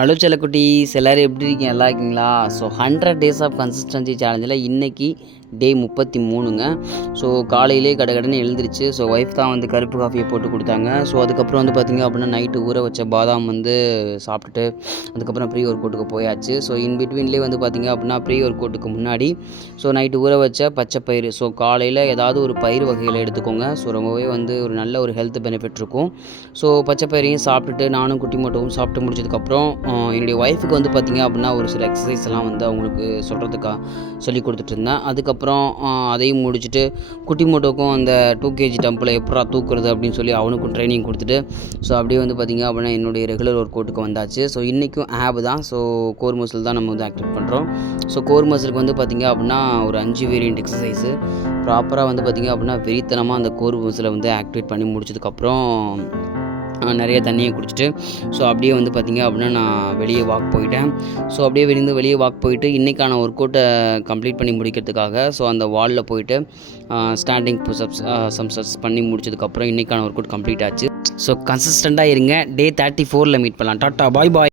Hello செல்லக்குட்டீஸ், எல்லோரும் எப்படி இருக்கீங்க? நல்லா இருக்கீங்களா? ஸோ 100 டேஸ் ஆஃப் கன்சிஸ்டன்சி சேலஞ்சில் இன்றைக்கி டே 33ங்க. ஸோ காலையிலே கடகடன்னு எழுந்திரிச்சு ஸோ ஒய்ஃப் தான் வந்து கருப்பு காஃபியை போட்டு கொடுத்தாங்க. ஸோ அதுக்கப்புறம் வந்து பார்த்திங்க அப்படின்னா நைட்டு ஊற வச்ச பாதாம் வந்து சாப்பிட்டுட்டு அதுக்கப்புறம் ப்ரீ ஒர்க் அவுட்டுக்கு போயாச்சு. ஸோ இன் பிட்வீன்லேயே வந்து பார்த்திங்க அப்படின்னா ப்ரீ ஒர்க் அவுட்டுக்கு முன்னாடி ஸோ நைட்டு ஊற வச்ச பச்சை பயிறு, ஸோ காலையில் ஏதாவது ஒரு பயிர் வகைகளை எடுத்துக்கோங்க. ஸோ ரொம்பவே வந்து ஒரு நல்ல ஒரு ஹெல்த் பெனிஃபிட் இருக்கும். ஸோ பச்சை பயிரையும் சாப்பிட்டுட்டு நானும் குட்டி மட்டும் சாப்பிட்டு முடிச்சதுக்கப்புறம் என்னுடைய ஒய்ஃபுக்கு வந்து பார்த்திங்க அப்படின்னா ஒரு சில எக்ஸசைஸ் எல்லாம் வந்து அவங்களுக்கு சொல்லி கொடுத்துட்டு இருந்தேன். அதுக்கப்புறம் அதையும் முடிச்சுட்டு குட்டி மோட்டோக்கும் அந்த 2 kg டம்பில் எப்படா தூக்குறது அப்படின்னு சொல்லி அவனுக்கும் ட்ரைனிங் கொடுத்துட்டு ஸோ அப்படியே வந்து பார்த்திங்க அப்படின்னா என்னுடைய ரெகுலர் ஒர்க் அவுட்டுக்கு வந்தாச்சு. ஸோ இன்றைக்கும் ஆப் தான், ஸோ கோர் மசில் தான் நம்ம வந்து ஆக்டிவேட் பண்ணுறோம். ஸோ கோர் மசிலுக்கு வந்து பார்த்திங்க அப்படின்னா ஒரு 5 வேரியண்ட் எக்ஸசைஸு ப்ராப்பராக வந்து பார்த்திங்க அப்படின்னா வெறித்தனமாக அந்த கோர் மசிலை வந்து ஆக்டிவேட் பண்ணி முடிச்சதுக்கப்புறம் நிறைய தண்ணியை குடிச்சிட்டு ஸோ அப்படியே வந்து பார்த்திங்க அப்படின்னா நான் வெளியே வாக் போயிட்டேன். ஸோ அப்படியே வெளியே வாக் போயிட்டு இன்றைக்கான ஒர்க் அவுட்டை கம்ப்ளீட் பண்ணி முடிக்கிறதுக்காக ஸோ அந்த வாலில் போயிட்டு ஸ்டாண்டிங் புஷ்அப்ஸ் சம்சப்ஸ் பண்ணி முடிச்சதுக்கப்புறம் இன்றைக்கான ஒர்க் அவுட் கம்ப்ளீட் ஆச்சு. ஸோ கன்சிஸ்டண்ட்டாக இருங்க. டே 34ல் மீட் பண்ணலாம். டாட்டா, பாய் பாய்.